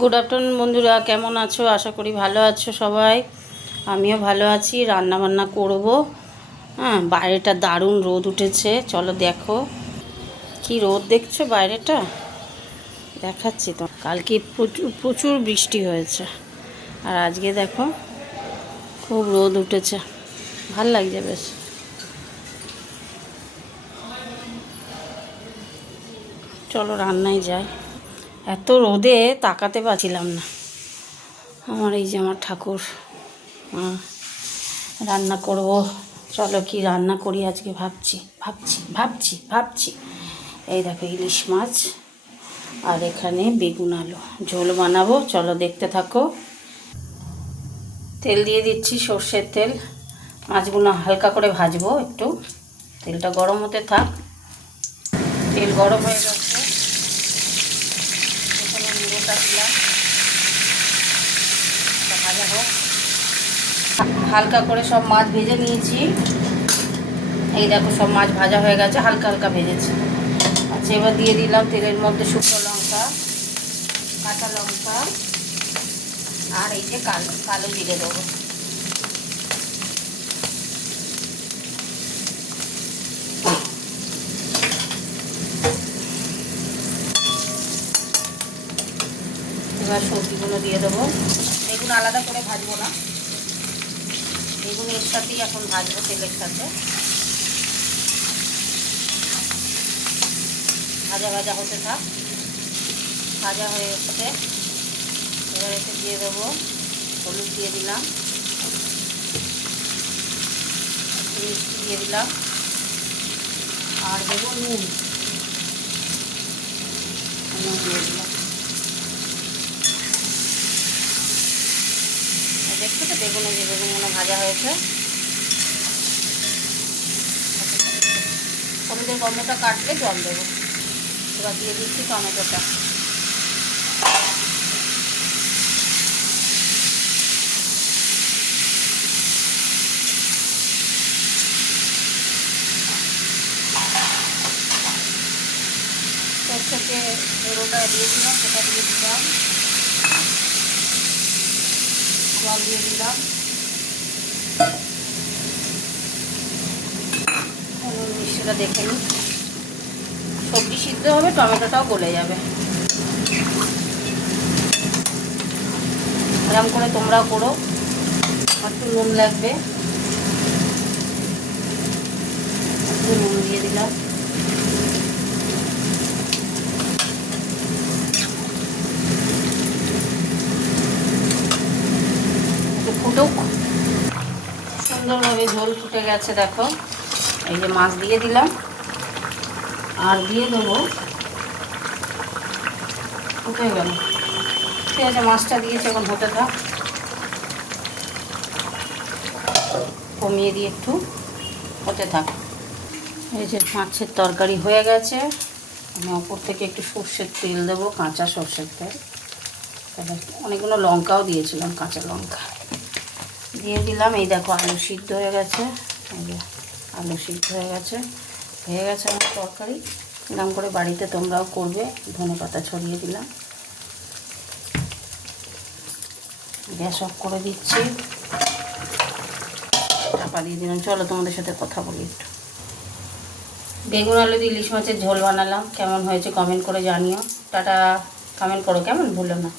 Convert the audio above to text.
Good afternoon বন্ধুরা, কেমন আছো? আশা করি ভালো আছো সবাই। আমিও ভালো আছি। রান্না বান্না করব। হ্যাঁ, বাইরেটা দারুণ রোদ উঠেছে। চলো দেখো কি রোদ দেখছো বাইরেটা। দেখাচ্ছি তো। কালকে প্রচুর প্রচুর বৃষ্টি হয়েছে, আর আজকে দেখো খুব রোদ উঠেছে। ভাল লাগছে বেশ। চলো রান্নায় যাই। এত রোদে তাকাতে পারছিলাম না। আমার এই যে আমার ঠাকুর রান্না করব। চলো কি রান্না করি আজকে ভাবছি ভাবছি ভাবছি ভাবছি এই দেখো ইলিশ মাছ, আর এখানে বেগুন আলু ঝোল বানাবো। চলো দেখতে থাকো। তেল দিয়ে দিচ্ছি, সর্ষের তেল। মাছগুলো হালকা করে ভাজবো একটু। তেলটা গরম হতে থাক। তেল গরম হয়ে গেছে, এখানে মুড়োটা দিলাম। ভাজা হোক। হালকা করে সব মাছ ভেজে নিয়েছি। এই দেখো সব মাছ ভাজা হয়ে গেছে, হালকা হালকা ভেজেছি। আচ্ছা, এবার দিয়ে দিলাম তেলের মধ্যে শুকনো লঙ্কা, কাঁচা লঙ্কা, আর এই যে কালো জিরে দেবো। এবার সবজিগুলো দিয়ে দেবো। এগুলো আলাদা করে ভাজবো না, এগুলো এর সাথেই এখন ভাজবো তেলের সাথে। ভাজা ভাজা হতে থাক। ভাজা হয়ে এসছে, এবার এতে দিয়ে দেবো হলুদ, দিয়ে দিলাম মিষ্টি, দিয়ে দিলাম আর দেবো নুন, দিয়ে দিলাম। দেখছো তো বেগুনে যে বেগুনগুলো ভাজা হয়েছে। হলুদের গন্ধটা কাটলে জল দেবো। এবার দিয়ে দিচ্ছি টমেটোটা। থেকে ওটা দিয়েছিলাম, সেটা দিয়ে দিলাম, জল দিয়ে দিলাম, মিষ্টিটা দেখে নিই। সবজি সিদ্ধ হবে, টমেটোটাও গলে যাবে। এরকম করে তোমরাও করো। একটু নুন লাগবে, একটু নুন দিয়ে দিলাম। ফুটুক, সুন্দরভাবে ঝোল ফুটে গেছে দেখো। এই যে মাছ দিয়ে দিলাম, আর দিয়ে দেবো। উঠে গেল, ঠিক আছে। মাছটা দিয়েছে, এখন হতে থাক। কমিয়ে দিয়ে একটু হতে থাক। এই যে মাছের তরকারি হয়ে গেছে। আমি ওপর থেকে একটু সর্ষের তেল দেবো, কাঁচা সর্ষের তেল। অনেকগুলো লঙ্কাও দিয়েছিলাম, কাঁচা লঙ্কা দিয়ে দিলাম। এই দেখো আলু সিদ্ধ হয়ে গেছে। এই যে আলু সিদ্ধ হয়ে গেছে আমার তরকারি। এরকম করে বাড়িতে তোমরাও করবে। ধনেপাতা ছড়িয়ে দিলাম। গ্যাস অফ করে দিচ্ছি, চাপা দিয়ে দিলাম। চলো তোমাদের সাথে কথা বলি একটু। বেগুন আলু দিয়ে ইলিশ মাছের ঝোল বানালাম। কেমন হয়েছে কমেন্ট করে জানিও। টাটা। কমেন্ট করো কেমন, ভুলো না।